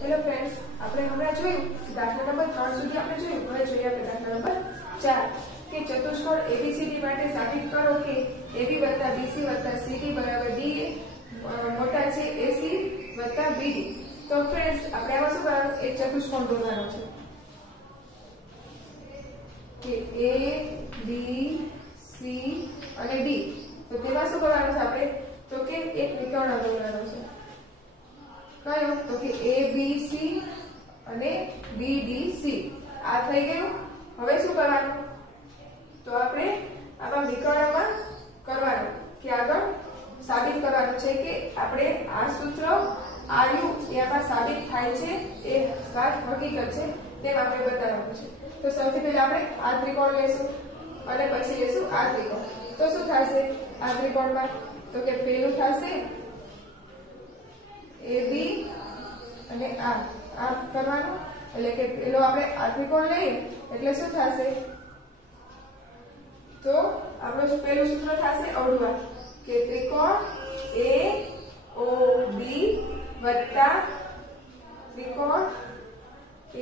Hello friends, આપણે હમણાં જોયું દાખલા નંબર 3 સુધી આપણે જોયું. હવે જોઈએ આપણે દાખલા નંબર 4 કે ચતુષ્કોણ ABCD માટે સાબિત કરો કે AB + BC + CD = DA મોટા છે AC + BD. તો ફ્રેન્ડ્સ, આપણે આમાં શું કરવાનું? એક ચતુષ્કોણ દોરવાનો છે કે A B C અને D. તો તેમાં શું કરવાનું છે આપણે? તો કે એક વિકર્ણ દોરવાનો છે. કયો? તો કે ABC અને BDC. આ થઈ ગયું. હવે શું કરવાનું? તો આપણે આમાં વિકર્ણમાં કરવાનું કે આગળ સાબિત કરવાનું છે કે આપણે આ સૂત્ર RU એમાં સાબિત થાય છે, એ વાત હકીકત છે, તેમ આપણે બતાવવાનું છે. તો સૌથી પહેલા આપણે આ ત્રિકોણ લેશું અને પછી લેશું આ ત્રિકોણ. તો શું થશે આ ત્રિકોણમાં? તો કે પેલું થશે AB અને આ કરવાનું, એટલે કે પેલો આપણે આ ત્રિકોણ લઈએ એટલે શું થશે? તો આપણું પેલું સૂત્ર થશે અવળું કે ત્રિકોણ AOB વત્તા ત્રિકોણ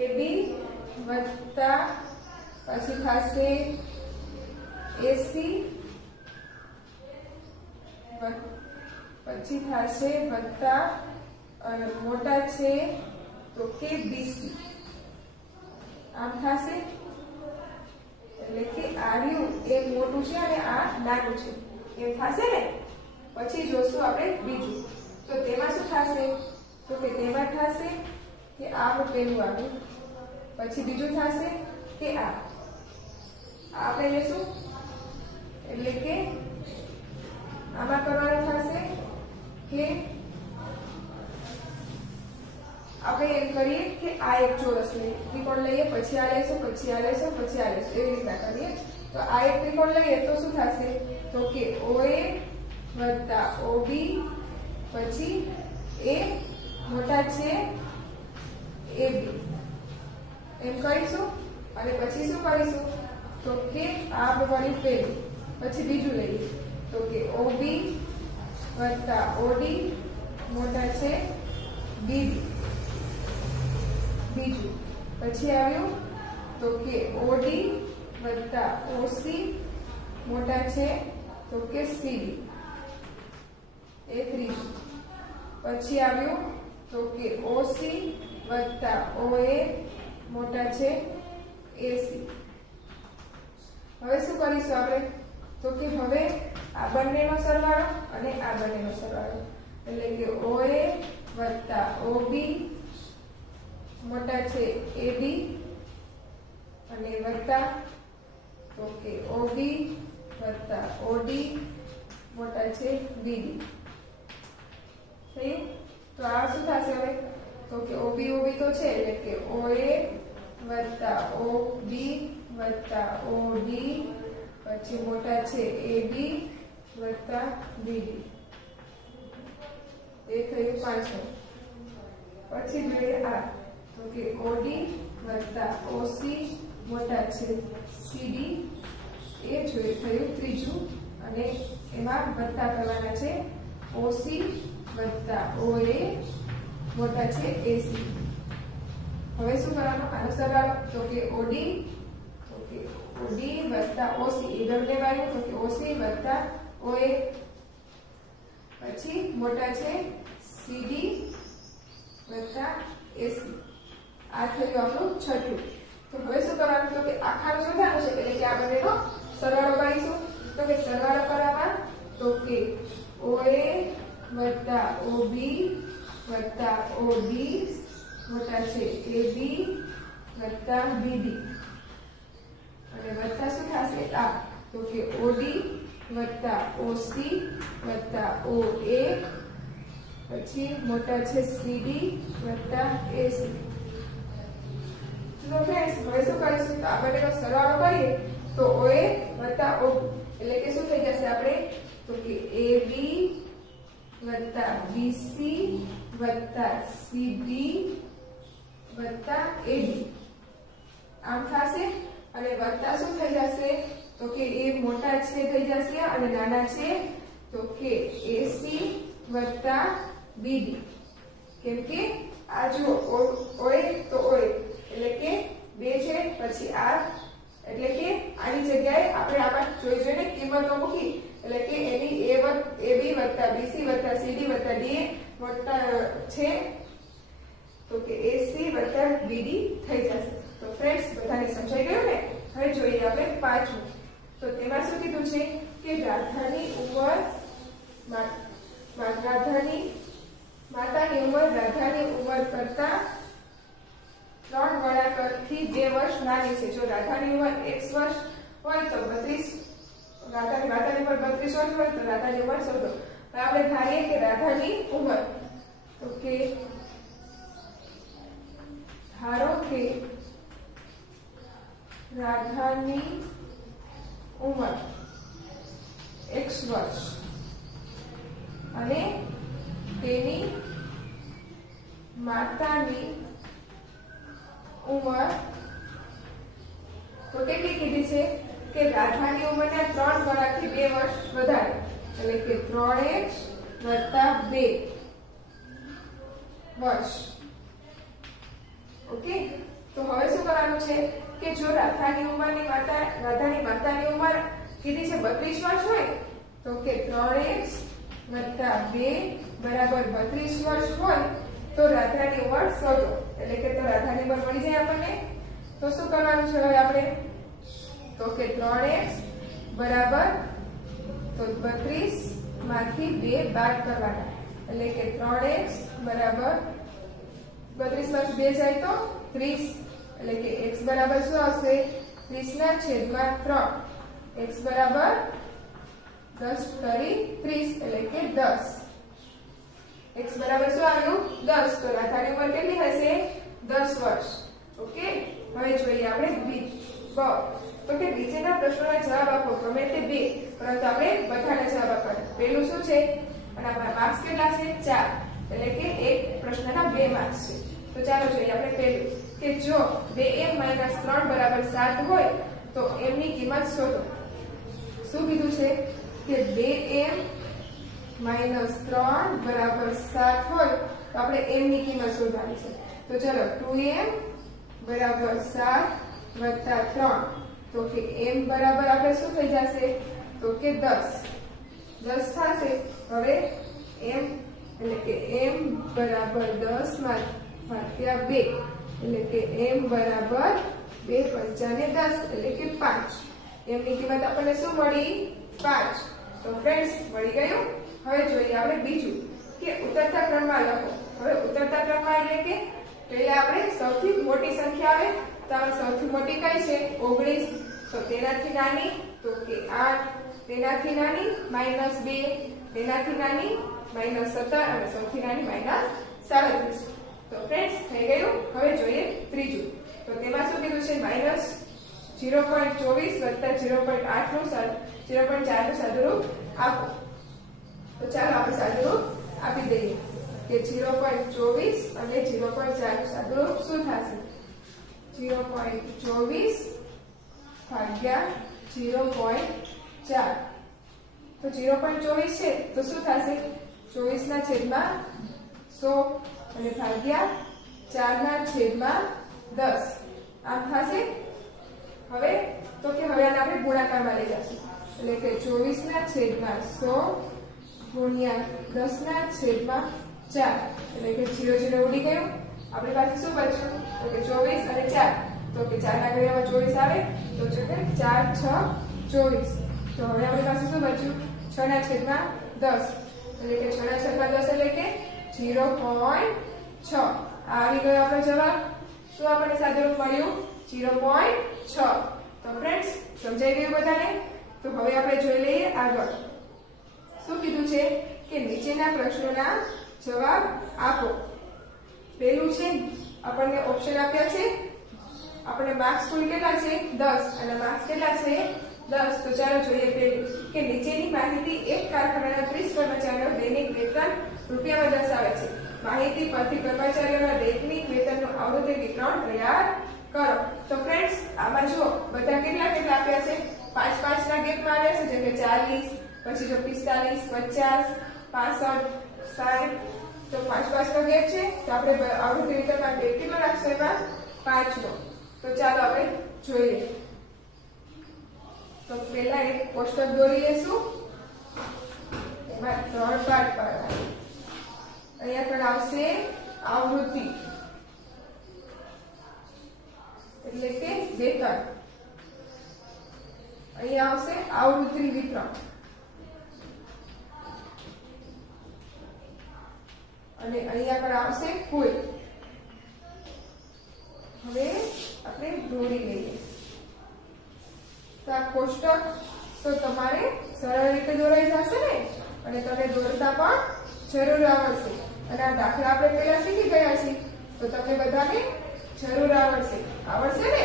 AB વત્તા પછી થશે AC પછી થશે વત્તા મોટા છે તો કે BC. આમ થશે, એટલે કે RU એ મોટું છે અને આ નાનું છે એમ થશે ને. પછી જોશું આપણે બીજું. તો તેમાં શું થશે? તો કે તેમાં થશે કે આ પેલું આવ્યું, પછી બીજું થશે કે આ આપણે લેશું, એટલે કે આમાં કરવાનું થશે કે આપણે એમ કરીએ કે આ એક ચોરસ લઈએ, ત્રિકોણ લઈએ, પછી આ લેશું, પછી આ લેશું, પછી આ લેશું, એવી રીતના કરીએ. તો આ એક ત્રિકોણ લઈએ તો શું થશે? તો કે OA વત્તા OB પછી એ મોટા છે AB એમ કરીશું. અને પછી શું કરીશું? તો કે આ વળી પેલું, પછી બીજું લઈએ તો કે OB વત્તા OD મોટા છે BD બીજું. પછી આવ્યું તો કે OD વત્તા OC મોટા છે તો કે CD એ ત્રીજું. પછી આવ્યું તો કે OC વત્તા OA મોટા છે AC. હવે શું કરીશું આપણે? તો કે હવે આ બંનેનો સરવાળો અને આ બંનેનો સરવાળો, એટલે કે OA વત્તા OB મોટા છે AB અને વત્તા તો કે OB વત્તા OD મોટા છે BD થયું. તો આ શું થશે હવે? તો કે OB તો છે, એટલે કે OA વત્તા OB વત્તા OD પછી મોટા છે AB વત્તા BD એ થયું પાંચમું. પછી જોઈએ આ તો કે OD વત્તા OC મોટા છે CD એ થયું ત્રીજું. અને એમાં વત્તા કરવાના છે OC વત્તા OA મોટા છે AC. હવે શું કરવાનું? આનો સરવાળો તો કે OD વત્તા OC એ બંને વાળું તો કે OC વત્તા OA પછી મોટા છે CD વત્તા AC. આ થયું આપણું છઠ્ઠું. તો હવે શું કરવાનું? તો કે આખાનું શોધવાનું છે, એટલે કે આ બંનેનો સરવાળો કરીશું. તો કે સરવાળો કરવા તો કે OA વત્તા OB વત્તા OD મોટા છે AB વત્તા BD અને વત્તા શું થશે? આ તો કે OD વત્તા OC વત્તા OA પછી મોટા છે CD વત્તા AC. તો ફ્રેન્ડ્સ, હવે શું કરીશું? તો આ બંનેનો સરવાળો કરીએ તો OA વત્તા OB એટલે કે શું થઈ જશે આપણે? તો કે AB વત્તા BC વત્તા CD વત્તા AD આમ થશે. અને વત્તા શું થઈ જશે? તો કે એ મોટા છે થઈ જશે અને નાના છે તો કે AC વત્તા BD, કેમ કે આ જુઓ ઓએ તો ઓએ એટલે કે 2 છે, પછી આ એટલે કે આની જગ્યાએ આપણે આમાં જોઈને કિંમતો મૂકી એટલે કે એની AB + BC + CD + DA છે તો કે AC + BD થઈ જશે. તો ફ્રેન્ડ્સ બધાને સમજાઈ ગયું ને? હવે જોઈએ આપણે પાંચમું. તો તેમાં શું કીધું છે કે રાધાની ઉંમર માતાની ઉંમર રાધાની ઉંમર કરતા 3 ગણા કરથી 2 વર્ષ નાની છે. જો રાધાની ઉંમર x વર્ષ હોય તો 32 માતાની ઉંમર 32 વર્ષ હોય તો રાધાની ઉંમર શોધો. હવે આપણે ધારીએ કે રાધાની ઉંમર તો કે ધારો કે રાધાની ઉંમર x વર્ષ અને તેની માતાની ઉંમર તો કેટલી કીધી છે કે રાધાની ઉંમરના 3 ગણાથી 2 વર્ષ વધારે એટલે કે 3x + 2 વર્ષ. ઓકે, તો હવે શું કરવાનું છે કે જો રાધાની માતાની ઉંમર કીધી છે 32 વર્ષ હોય તો કે 3x + 2 બરાબર 32 વર્ષ હોય તો રાધાની ઉંમર શોધો. એટલે કે તો રાધાની ઉંમર મળી જાય આપણને. તો શું કરવાનું છે હવે આપણે તો કે 3x બરાબર તો 32 માંથી 2 બાદ કરવાના એટલે કે 3x બરાબર 32 માંથી 2 જાય તો 30 એટલે કે x બરાબર શું આવશે 30/3. x બરાબર 10 * 30 એટલે કે 10. x બરાબર શું આવ્યું 10. તો રાધાની ઉંમર કેટલી હશે 10 વર્ષ. ઓકે, હવે જોઈએ આપણે તો કે નીચેના પ્રશ્નોના જવાબ આપો ગમે તે 2 પરંતુ આપણે બધાના જવાબ આપવાના. પહેલું શું છે અને આપણા માર્ક્સ કેટલા છે 4 એટલે કે એક પ્રશ્નના 2 માર્ક્સ છે. તો ચાલો જોઈએ આપણે પહેલું કે જો 2m - 3 બરાબર 7 હોય તો m ની કિંમત શોધો. શું કીધું છે કે 2m - 3 બરાબર 7 હોય તો આપણે m ની કિંમત શોધવાની છે. તો ચલો 2m બરાબર 7 + 3 તો કે m બરાબર આપણે શું થઈ જશે તો કે 10 થશે. હવે m એટલે કે m બરાબર 10 / 2 એટલે કે m બરાબર 2 × 5 = 10 એટલે કે 5. m ની કિંમત આપણને શું મળી 5. તો ફ્રેન્ડ્સ મળી ગયું. હવે જોઈએ આપણે બીજું કે ઉતરતા ક્રમમાં લખો. હવે ઉતરતા ક્રમમાં એટલે કે પહેલા આપણે સૌથી મોટી સંખ્યા આવે તો આ સૌથી મોટી કઈ છે 19. તો તેનાથી નાની તો કે 8, તેનાથી નાની -2, તેનાથી નાની -17 અને સૌથી નાની -37. તો ફ્રેન્ડ્સ થઈ ગયું. હવે જોઈએ ત્રીજું. તો તેમાં શું કીધું છે -0.24 + 0.8 નું 0.4 નું સાદુરૂપ આપો. તો ચાલો આપણે સાદુરૂપ આપી દઈએ કે 0.24 અને 0.4 નું સાદુરૂપ શું થશે 0.24 ભાગ્યા 0.4. તો 0.24 છે તો શું થશે 24/100 અને ભાગ્યા 4/10 આમ થશે. હવે તો કે હવે આને આપણે ગુણાકારમાં લઈ જશું એટલે કે 24/100 ગુણ્યા 10/4 એટલે કે 0 0 ઉડી ગયું. આપણી પાસે શું બચ્યું તો કે 24 અને 4 તો કે 4 ના ઘડિયામાં 24 આવે તો કે 4 × 6 = 24. તો હવે આપણી પાસે શું બચ્યું 6/10 એટલે કે 6/10 એટલે કે 0.6. આવી ગયો આપણો જવાબ. શું આપણને સાદુરૂપ મળ્યું 0.6. તો ફ્રેન્ડ્સ સમજાઈ ગયું બધાને? તો હવે આપણે જોઈ લઈએ આગળ. શું કીધું છે કે નીચેના પ્રશ્નોના જવાબ આપો. પહેલું છે આપણને ઓપ્શન આપ્યા છે. આપણે માર્ક્સ કુલ કેટલા છે 10 અને માર્ક્સ કેટલા છે 10. તો ચાલો જોઈએ પહેલું કે નીચેની માહિતી એક કારખાનાના 30 કર્મચારીઓ દૈનિક વેતન રૂપિયામાં દર્શાવે છે. માહિતી પરથી કર્મચારીઓના દૈનિક વેતનનું આવૃત્તિ વિતરણ તૈયાર કરો. તો ફ્રેન્ડ્સ આમાં જો બધા કેટલા આપ્યા છે 5 ના ગેપમાં આવ્યા છે જેમ કે 40 પછી જો 45 50 65 60 तो 5 નો ગેપ છે તો આપણે આવૃત્તિ વિતરણમાં ગેપ કેટલો રાખશો એમાં 5 નો તો ચાલો આપણે જોઈએ તો પહેલા એક કોષ્ટક દોરી લેશું એમાં 3 પાર્ટ પાડવા અહીંયા પણ આવશે આવૃત્તિ એટલે કે વેતન અહીંયા આવશે આવૃત્તિ વિતરણ અને અહીંયા પણ આવશે કુલ હવે આપણે દોરી લઈએ તો આ કોષ્ટક તો તમારે સરળ રીતે દોરાઈ જશે ને અને તમે દોરતા પણ જરૂર આવડશે અને આ દાખલા આપણે પહેલા શીખી ગયા છીએ તો તમને બધાને જરૂર આવડશે ને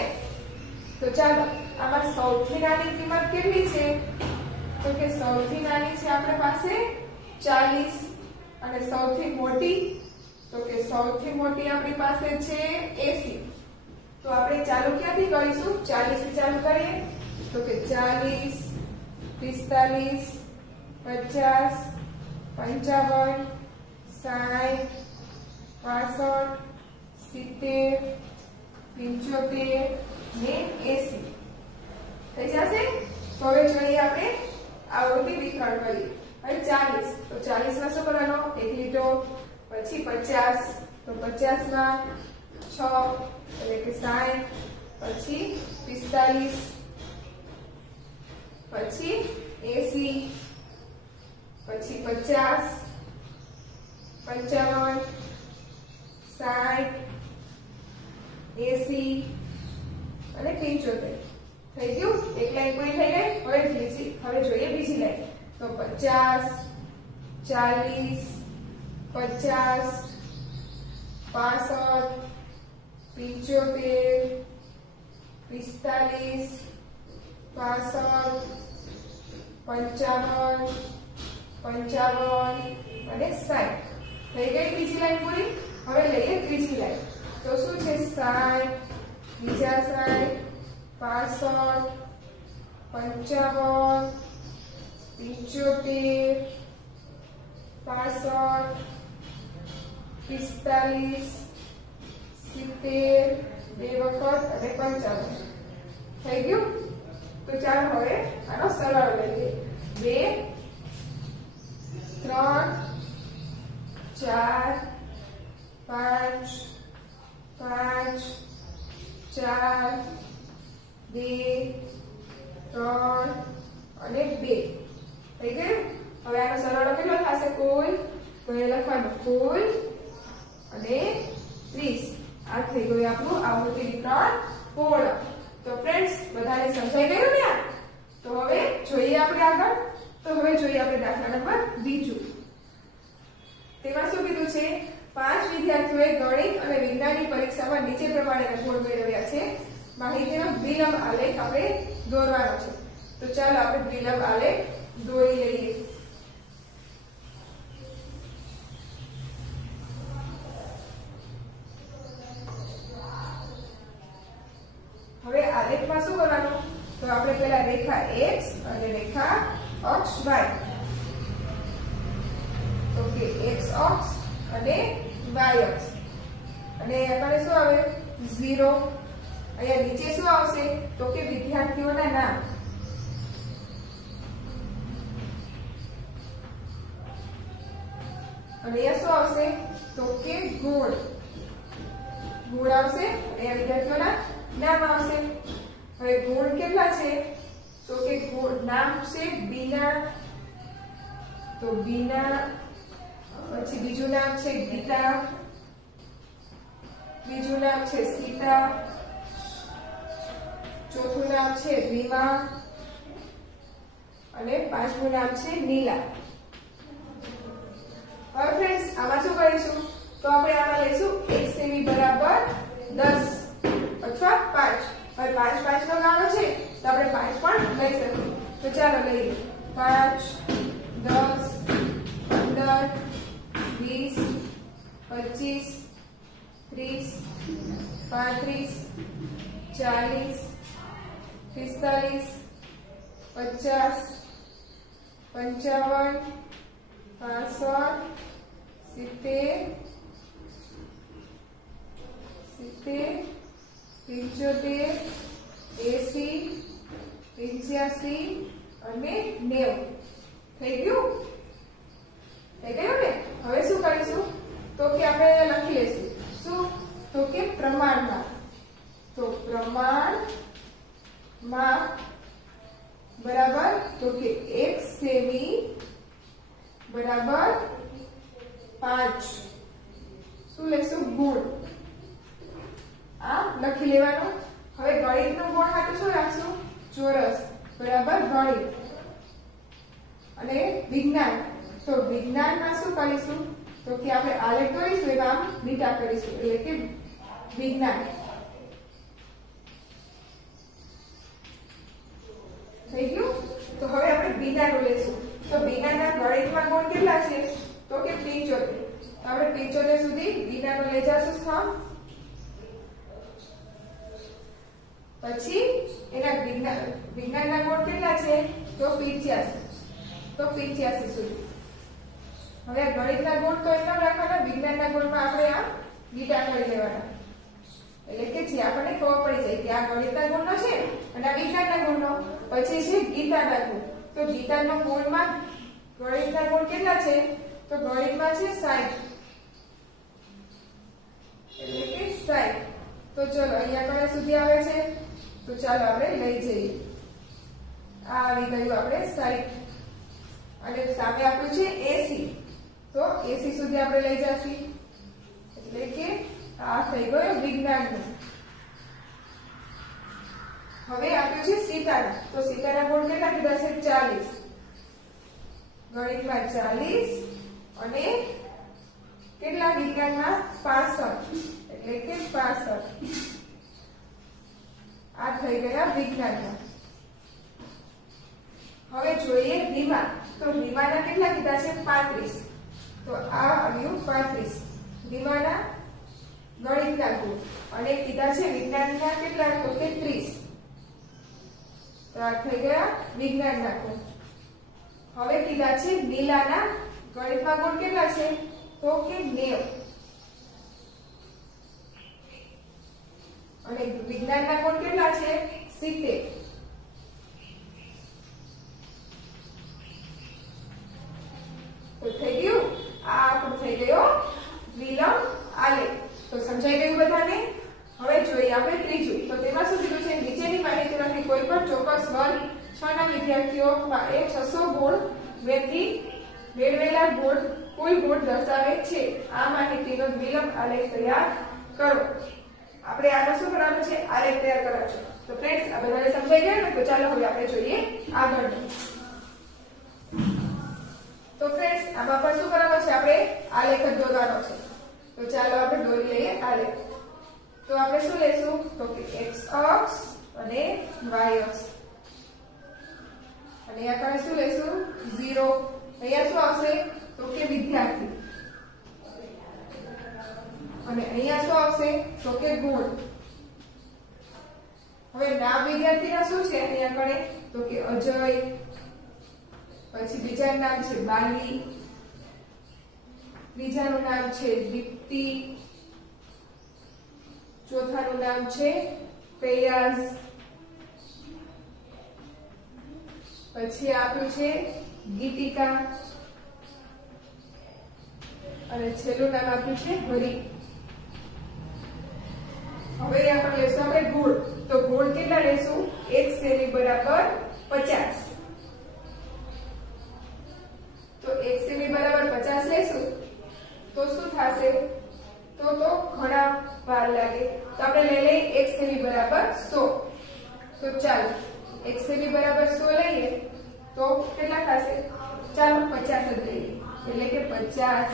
તો ચાલો આમાં સૌથી નાની કિંમત કેટલી છે તો કે સૌથી નાની છે આપણી પાસે 40 અને સૌથી મોટી તો કે સૌથી મોટી આપણી પાસે છે 80 તો આપણે ચાલુ ક્યાંથી કરીશું 40 થી ચાલુ કરીએ તો કે 40 45 50 55 60 65 70 75 ને 80 થઈ જશે તો હવે જોઈએ આપણે આવૃત્તિ વિતરણ કરીએ હવે 40 તો 40 માં શું કરવાનો 1 લીટો પછી 50 તો 50 માં 6 એટલે કે 60 પછી 45 પછી 80 પછી 50 55 60 80 અને 75 થઈ ગયું એક લાઈન પૂરી થઈ ગઈ હવે જોઈએ બીજી લાઈન તો 50 40 50 65 75 45 65 55 55 અને 60 થઈ ગઈ બીજી લાઈન પૂરી હવે લઈએ ત્રીજી લાઈન તો શું છે 60 બીજા 60 65 55 75 65 45 70 બે વખત અને 55 થઈ ગયું તો ચાલો હવે આનો સરળ લઈએ 2 3 4 5 5 4 2 3 અને 2 થઈ ગયું હવે આનો સરવાળો કેટલો થશે કુલ તો એ લખવાનું કુલ અને 30 આ થઈ ગયું આપણું આવૃત્તિ વિતરણ પૂર્ણ તો ફ્રેન્ડ્સ બધાને સમજાઈ ગયું ને તો હવે જોઈએ આપણે આગળ તો હવે જોઈએ આપણે દાખલા નંબર બીજું તેમાં શું કીધું છે 5 વિદ્યાર્થીઓએ ગણિત અને વિજ્ઞાનની પરીક્ષામાં નીચે પ્રમાણેના ગુણ મેળવ્યા છે માહિતીનો દ્વિલંબ આલેખ આપણે દોરવાનો છે તો ચાલો આપણે દ્વિલંબ આલેખ દોરી લઈએ હવે આલેખમાં શું કરવાનું તો આપણે પહેલા રેખા x અને રેખા અક્ષ y તો કે x અક્ષ અને y અક્ષ અને આપણે શું આવે 0 અહીંયા નીચે શું આવશે તો કે વિદ્યાર્થીઓના નામ અને અહીંયા શું આવશે તો કે ગુણ આવશે અહીંયા વિદ્યાર્થીઓના નામ આવશે હવે ગુણ કેટલા છે તો કે ગુણ નામ છે બીના તો બીના પછી બીજું નામ છે ગીતા બીજું નામ છે સીતા ચોથું નામ છે રીમા અને પાંચમું નામ છે નીલા હવે ફ્રેન્ડ્સ આમાં શું કરીશું તો આપણે આમાં લઈશું x સેમી બરાબર 10 અથવા 5 હવે 5 નો ગાળો છે તો આપણે 5 પણ લઈ શકીએ તો ચાલો લઈએ 5 10 15 20 25 30 35 40 45 50 55 65 70 75 80 85 અને 90 થઈ ગયું ને? હવે શું કરીશું તો કે આપણે લખી લઈશું શું તો કે પ્રમાણમાં. તો પ્રમાણમાં બરાબર તો કે 1 સેમી બરાબર 5 શું લેશું ગુણ. આ લખી લેવાનું. હવે ગણિતનો ગુણ હાટું શું રાખશું ચોરસ બરાબર ગણિત. અને વિજ્ઞાન તો વિજ્ઞાનમાં શું કરીશું તો કે આપણે આલેખ દોરીશું એમાં આમ લીટા કરીશું એટલે કે વિજ્ઞાન થઈ ગયું. તો હવે આપણે વિજ્ઞાન લેશું. તો વિજ્ઞાનના ગણિતમાં ગુણ કેટલા છે તો કે 75. તો આપણે 75 સુધી વિજ્ઞાન લઈ જશું સ્થાન. પછી એના વિજ્ઞાનના ગુણ કેટલા છે તો 85. તો 85 સુધી. હવે ગણિતના ગુણ તો એટલા રાખવાના, વિજ્ઞાનના ગુણમાં આપણે આ લીટા કરી દેવાના એટલે કે જે આપણને ખબર પડી જાય કે આ ગણિતના ગુણનો છે અને આ વિજ્ઞાનના ગુણનો. પછી છે ગીતાના ગુણ. તો ગીતાના ગુણમાં ગણિતના ગુણ કેટલા છે તો ગણિતમાં છે 60 એટલે કે 60. તો ચલો અહીંયા કયા સુધી આવે છે તો ચાલો આપણે લઈ જઈએ. આ આવી ગયું આપણે 60 અને સામે આપ્યું છે 80. તો 80 સુધી આપણે લઈ જશું એટલે કે આ થઈ ગયો વિજ્ઞાનનું. હવે આપ્યું છે સીતાના. તો સીતાના ગુણ કેટલા કીધા છે 40. ગણિતમાં 40 અને કેટલા વિજ્ઞાનમાં 65 એટલે કે 65. આ થઈ ગયા વિજ્ઞાનના. હવે જોઈએ વિમાન. તો વિમાનના કેટલા કીધા છે 35. તો આ આવ્યું 35 વિમાનના ગણિતના ગુણ. અને કીધા છે વિજ્ઞાનના કેટલા તો કે 30. તો આ થઈ ગયા વિજ્ઞાનના ગુણ. હવે કીધા છે લીલાના ગણિતમાં ગુણ કેટલા છે તો કે 90 અને વિજ્ઞાનના ગુણ કેટલા છે 70. તો થઈ ગયું. આ આપણું થઈ ગયો વિલંબ આલેખ. તો સમજાઈ ગયું બધાને? હવે જોઈએ આપણે ત્રીજું. તો તેમાં શું કીધું છે નીચેની માહિતીમાંથી કોઈ પણ ચોક્કસ વર્ગ 6 ના વિદ્યાર્થીઓ માટે 600 ગુણ મેળવેલા ગુણ કુલ ગુણ દર્શાવે છે. આ માહિતીનો વિલંબ આલેખ તૈયાર કરો. આપણે આનો શું કરવાનું છે આલેખ તૈયાર કરવાનો છે. તો ફ્રેન્ડ્સ આ બધાને સમજાઈ ગયા ને? તો ચાલો હવે આપણે જોઈએ આગળનું. તો ફ્રેન્ડ્સ આમાં પણ શું કરવાનું છે આપણે આલેખ દોરવાનો છે. તો ચાલો આપણે દોરી લઈએ આલેખ. તો આપણે શું લેશું તો કે x અક્ષ અને y અક્ષ. અને આપણે શું લેશું 0. અહીંયા શું આવશે તો કે વિદ્યાર્થી. અને અહીંયા શું આવશે તો કે ગુણ. હવે નામ વિદ્યાર્થીના શું છે અહીંયા કણે તો કે અજય. પછી બીજાનું નામ છે બાલી. ત્રીજાનું નામ છે દીપ્તિ. ચોથાનું નામ છે ફૈયાઝ. પછી આપ્યું છે ગીતિકા અને છેલ્લું નામ આપ્યું છે હરી. હવે આપણે લેશું આપણે ગુણ. તો ગુણ કેટલા લેશું 1 સેમી બરાબર 50. તો 1 સેમી બરાબર 50 લેશું તો શું થશે તો ઘણા વાર લાગે. તો આપણે લઈ લઈએ 1 સેમી બરાબર 100. તો ચાલો 1 સેમી બરાબર 100 લઈએ તો કેટલા થશે ચાલો 50 જ લઈએ એટલે કે 50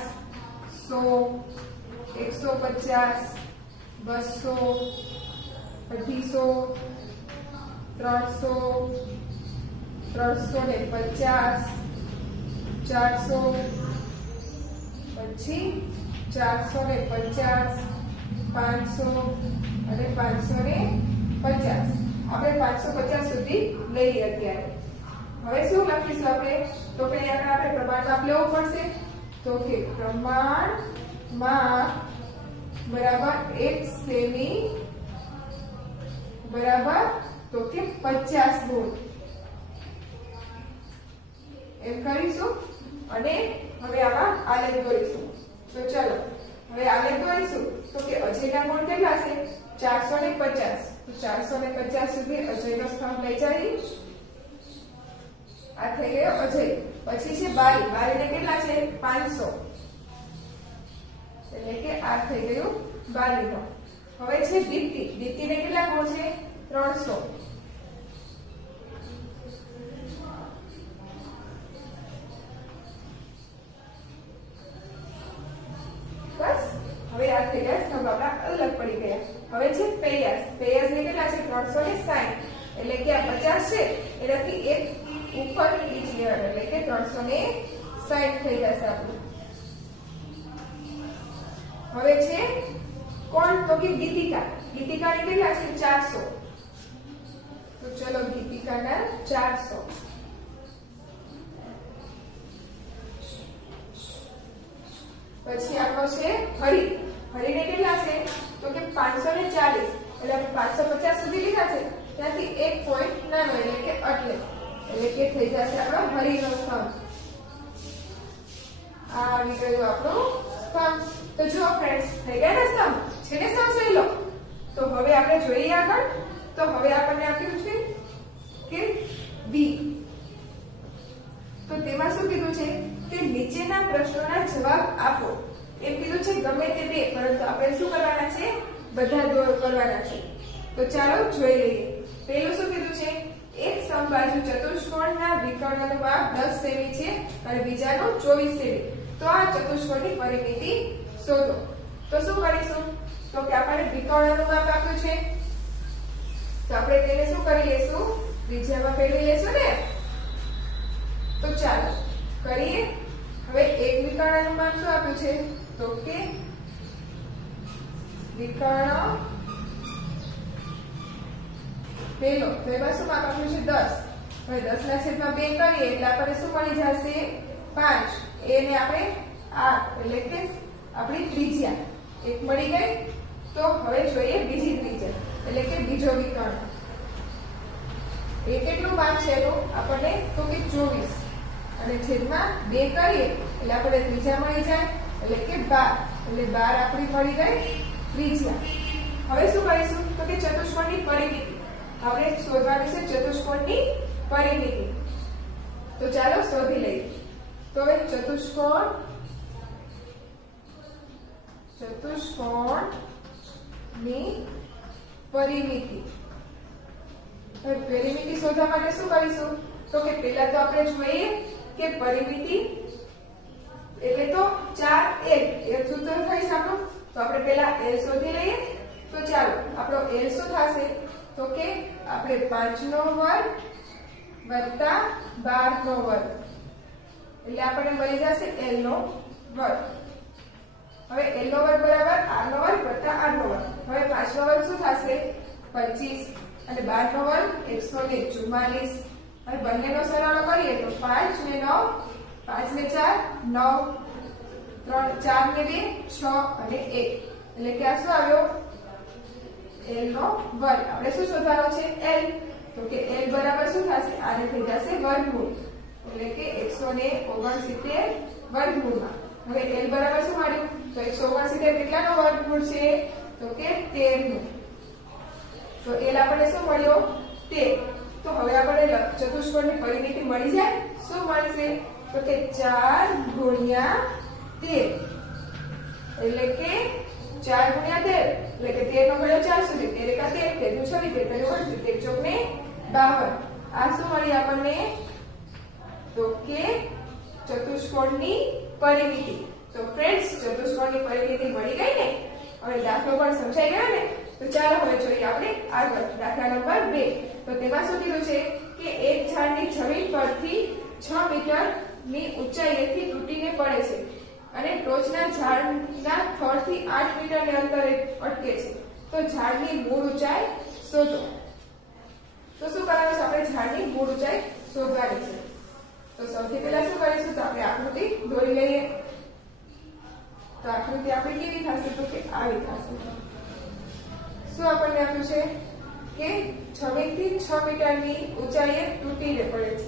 100 150 200 250 300 350 400 પછી 450 500 અને 550. આપણે 550 સુધી લઈએ અત્યારે. હવે શું લખીશું આપણે તો કે અહીંયા આપણે પ્રમાણ માપ લેવું પડશે. તો તો કે પ્રમાણ માપ બરાબર 1 સેમી બરાબર તો કે 50 ગુણ એમ કરીશું અને હવે આમાં આલેખ દોરીશું. તો ચલો હવે આલેખ દોરીશું. તો કે અજયના ગુણ કેટલા છે? 450. તો 450 સુધી અજયનો સ્તંભ લઈ જઈએ. આ થઈ ગયો અજય. પછી છે બારી. બારીને કેટલા છે? 500. એટલે કે આ થઈ ગયું બારીનો. હવે છે દીપ્તિ. દીપ્તિને કેટલા ગુણ છે? 300. બસ હવે આ થઈ ગયા સ્તંભ આપણા અલગ પડી ગયા. હવે છે પેયાસ. પેયાસને કેટલા છે? 360. એટલે કે આ 50 છે એનાથી એક ઉપર નીચે એટલે કે 360 થઈ જશે આપણું. હવે છે કોણ? તો કે ગીતિકા. ગીતિકાને કેટલા છે? 400. તો ચલો ગીતિકાના 400. પછી આપણો છે હરી. હરીને કેટલા છે? તો કે 540. એટલે આપણે 550 સુધી લીધા છે ત્યાંથી એક પોઈન્ટ નાનો એટલે કે એટલે કે થઈ જશે આપણો હરીનો સ્તંભ. આ આવી ગયો આપણો સ્તંભ. તો જુઓ ફ્રેન્ડ્સ, થઈ ગયા ને સ્તંભ? છે ને સ્તંભ સહેલો? તો હવે આપણે જોઈએ આગળ. તો હવે આપણને આપ્યું છે કે બી. તો તેમાં શું કીધું છે કે નીચેના પ્રશ્નોના જવાબ આપો. એમ કીધું છે ગમે તે બે, પરંતુ આપણે શું કરવાના છે? બધા કરવાના છે. તો ચાલો જોઈ લઈએ. પહેલું શું કીધું છે? એક સમબાજુ ચતુષ્કોણના વિકર્ણનું માપ 10 સેમી છે અને બીજાનું 24 સેમી. તો આ ચતુષ્કોણની પરિમિતિ શોધો. તો શું કરીશું? તો કે આપણને વિકર્ણનું માપ આપ્યું છે તો આપણે તેને શું કરી લેશું? ત્રિજ્યામાં ફેરવી લેશું ને. તો ચાલો કરીએ. હવે એક વિકર્ણનું માપ શું આપ્યું છે? તો કે વિકર્ણ પેલો. તો એમાં શું માપ આપ્યું છે? 10. હવે 10 ના છેદમાં 2 કરીએ એટલે આપણને શું મળી જશે? 5. એને આપણે આ એટલે કે આપણી ત્રિજ્યા એક મળી ગઈ. તો હવે જોઈએ બીજી ત્રિજ્યા એટલે કે બીજો વિકર્ણ. એ કેટલું માપ છે એનું આપણને? તો કે 24. અને છેદમાં 2 કરીએ એટલે આપણે ત્રિજ્યા મળી જાય એટલે કે 12. એટલે 12 આપણી મળી ગઈ ત્રિજ્યા. હવે શું કરીશું? તો કે ચતુષ્કોણની પરિમિતિ. આપણે શોધવાની છે ચતુષ્કોણની પરિમિતિ. તો ચાલો શોધી લઈએ. તો હવે ચતુષ્કોણની પરિમિતિ. હવે પરિમિતિ શોધવા માટે શું કરીશું? તો કે પહેલા તો આપણે જોઈએ કે પરિમિતિ એટલે તો 4l. એક સૂત્ર થઈ આપણું. તો આપણે પહેલા l શોધી લઈએ. તો ચાલો આપણો l શું થશે? તો કે આપણે 5 નો વર્ગ વત્તા 12 નો વર્ગ એટલે આપણને મળી જશે l નો વર્ગ. હવે l નો વર્ગ બરાબર r નો વર્ગ વત્તા r નો વર્ગ. હવે 5 નો વર્ગ શું થશે? 25 અને 12 નો વર્ગ 144. હવે બંનેનો સરવાળો કરીએ તો 5 ને 9, 5 ને 4 9, 3 4 ને 2 6 અને 1 એટલે કે આ શું આવ્યો? l નો વર્ગ. આપણે શું શોધવાનો છે? l. તો કે l બરાબર શું થશે? આને થઈ જશે વર્ગમૂળ એટલે કે 169 વર્ગમૂળમાં. હવે l બરાબર શું મળ્યું? તો 169 કેટલાનો વર્ગમૂળ છે? તો કે 13 નું. તો l આપણને શું મળ્યો? 13. તો હવે આપણે ચતુષ્કોણની પરિમિતિ મળી જાય. શું મળશે? તો કે 4 ગુણ્યા 13 એટલે કે 4 ગુણ્યા 13 એટલે કે 13 નો ઘડિયો 4 સુધી. 13 એકા 13, 13 નું 26, 13 નું 13 ચોક ને 52. આ શું મળી આપણને? તો કે ચતુષ્કોણની પરિમિતિ. તો ફ્રેન્ડ્સ, ચતુષ્કોણની પરિમિતિ મળી ગઈ ને. હવે દાખલો પણ સમજાઈ ગયો ને. તો ચાલો હવે જોઈએ આપણે આગળ દાખલા નંબર 2. તો તેમાં શું કીધું છે કે એક ઝાડની જમીન પરથી 6 મીટરની ઊંચાઈએથી તૂટીને પડે છે અને ટોચના ઝાડના થડથી 8 મીટરને અંતરે અટકે છે. તો ઝાડની મૂળ ઊંચાઈ શોધો. તો શું કરવાનું છે? આપણે ઝાડની મૂળ ઊંચાઈ શોધવાની છે. તો સૌથી પહેલા શું કરીશું? તો આપણે આકૃતિ દોરી લઈએ. तो आकृति आपणी केवी थशे तो के आवी थशे। शुं आपणे आप्युं छे के 6 થી 6 મીટરની ઊંચાઈએ તૂટીને પડે છે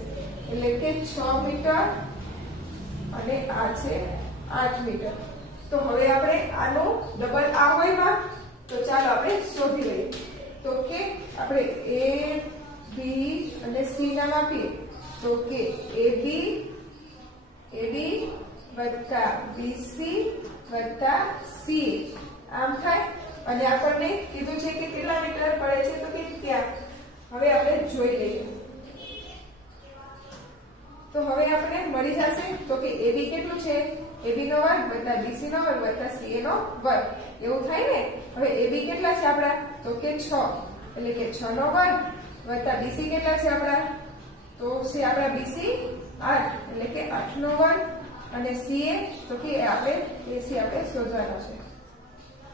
એટલે કે 6 મીટર અને આ છે 8 મીટર। તો હવે આપણે આનું ડબલ આ હોય માં તો ચાલો આપણે શોધી લઈએ। તો કે આપણે A B અને C નામ આપીએ તો કે AB વત્તા BC વત્તા CA આમ થાય। અને આપણને કીધું છે કે કેટલા મીટર પડે છે તો કે ત્યાં। હવે આપણે જોઈ લઈએ તો હવે આપણે મળી જશે તો કે AB કેટલું છે AB નો વર્ગ વત્તા BC નો વર્ગ વત્તા CA નો વર્ગ એવું થાય ને। હવે AB કેટલા છે આપડા તો કે 6 એટલે કે 6 નો વર્ગ વત્તા BC કેટલા છે આપડા તો છે આપડા BC 8 એટલે કે 8 નો વર્ગ અને CA તો કે આપણે AC આપણે શોધવાનો છે।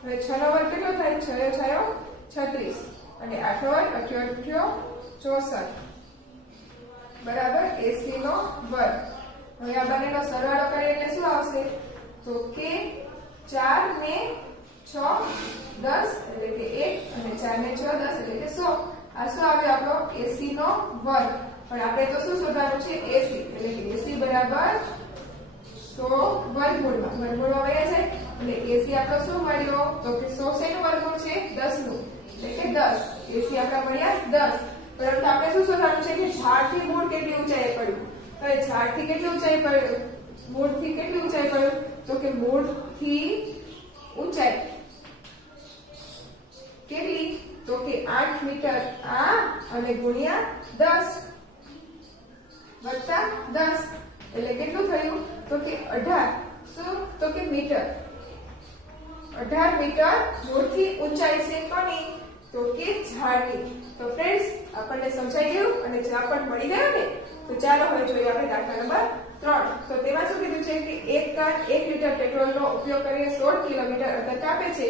હવે 6 નો વર્ગ કેટલો થાય 6 થયો 36 અને 8 નો વર્ગ 8 64 બરાબર AC નો વર્ગ। હવે આ બંનેનો સરવાળો કરીએ એટલે શું આવશે તો કે 4 ને 6 10 એટલે કે 1 અને 4 ને 6 10 એટલે કે 100 આ શું આવ્યો આપણો AC નો વર્ગ। પણ આપણે તો શું શોધવાનું છે AC એટલે કે AC બરાબર 100 વર્ગમૂળમાં વયા જાય એટલે AC આપણો શું મળ્યો તો કે 100 શેનું વર્ગમૂળ છે 10 નું એટલે કે 10 AC આપણા મળ્યા 10। પરંતુ આપણે શું શોધવાનું છે કે ઝાડથી મૂળ કેટલી ઊંચાઈએ પડ્યું તો એ ઝાડથી કેટલી ઊંચાઈ પડ્યું મૂળથી કેટલી ઊંચાઈ પડ્યું તો કે મૂળથી ઊંચાઈ કેટલી તો કે 8 મીટર આ અને ગુણ્યા 10 વત્તા 10 એટલે કેટલું થયું તો કે 18 શું તો કે મીટર 18 મીટર મૂળથી ઊંચાઈ છે કોની તો કે ઝાડની। તો ફ્રેન્ડ્સ આપણને સમજાઈ ગયું અને જવાબ પણ મળી ગયો ને। તો ચાલો હવે જોઈએ આપણે દાખલા નંબર 3। તો તેમાં શું કીધું છે કે એક કાર 1 લીટર પેટ્રોલનો ઉપયોગ કરીને 16 કિલોમીટર અંતર કાપે છે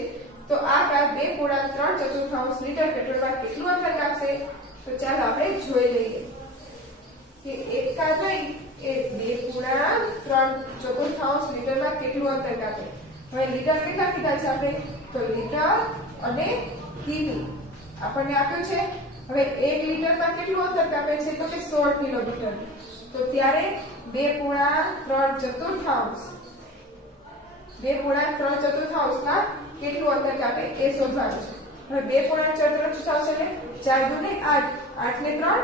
તો આ કાર 2.3 લીટર પેટ્રોલમાં કેટલું અંતર કાપશે તો ચાલો આપણે જોઈ લઈએ કે એક કાર ગઈ એ 2.3 લીટરમાં કેટલું અંતર કાપે। હવે લીટર કેટલા કીધા છે આપણે તો લીટર અને કિમી આપણને આપ્યું છે। હવે 1 લીટરમાં કેટલું અંતર કાપે છે તો કે 16 કિલોમીટર તો ત્યારે 2.3 માં કેટલું અંતર કાપે એ શોધવાનું છે। હવે 2.4 એટલે 4 દુને 8 8 ને 3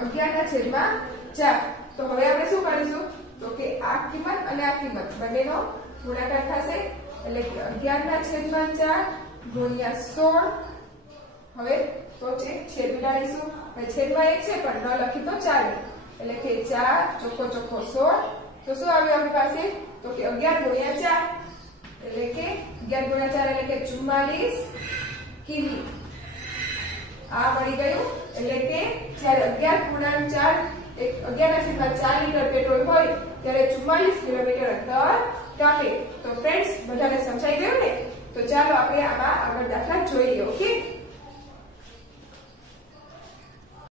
11/4 તો હવે આપણે શું કરીશું તો કે આ કિંમત અને આ કિંમત બંનેનો ગુણાકાર થશે એટલે કે 11/4 ગુણ્યા 16 હવે તો છે છેદ ઉડાડીશું હવે છેદમાં 1 છે પણ ન લખી તો ચાલે એટલે કે 4 ચોખ્ખો 16 તો શું આવ્યું આપણી પાસે તો કે 11/4 એટલે કે 11/4 એટલે કે 44 કિમી આ મળી ગયું। એટલે કે જ્યારે 11/4 11/4 લીટર પેટ્રોલ હોય ત્યારે 44 કિલોમીટર અંતર